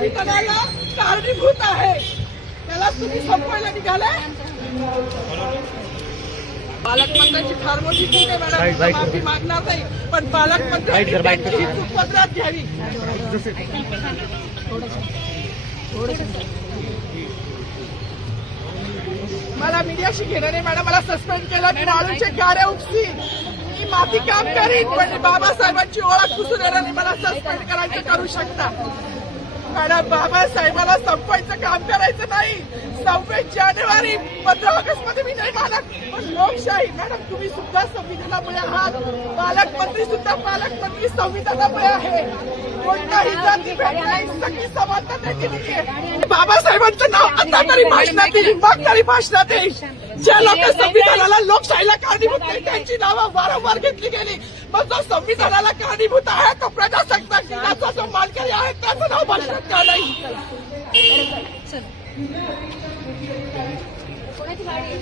संविधानाला कारणीभूत आहे. त्याला तुम्ही संपवायला निघाले? पालकमंत्र्यांची फार मोठी चूक आहे मॅडम माफी मागणार नाही. पण ही चूक पदरात घ्यावी. मला मीडियाशी घेणं नाही मॅडम. मला सस्पेंड केलं मी वाळूचे गाड्या उपसी मी माफी काम करीन पण बाबासाहेबांची ओळख पुसून येणार नाही. मला सस्पेंड करायचं करू शकता. मॅडम बाबासाहेबाला संपवायचं काम करायचं नाही. सव्वीस जानेवारी पंधरा ऑगस्टमध्ये मी नाही मानत पण लोकशाही मॅडम तुम्ही सुद्धा संविधानामुळे आहात. पालकमंत्री सुद्धा पालकमंत्री संविधानामुळे आहे. कोणताही जाती नाही सगळी समानता दिली आहे बाबासाहेबांचं नाव आता तरी भाषणात येईल मग तरी भाषणात येईल. ज्या लोक संविधानाला लोकशाहीला कारणीभूत नाही त्यांची नावं वारंवार घेतली गेली. मग जो संविधानाला कारणीभूत आहे तो प्रजासत्ताक दिनाचा जो मानकरी आहे त्याचं नाव भाषणात का नाही कोणाची गाडी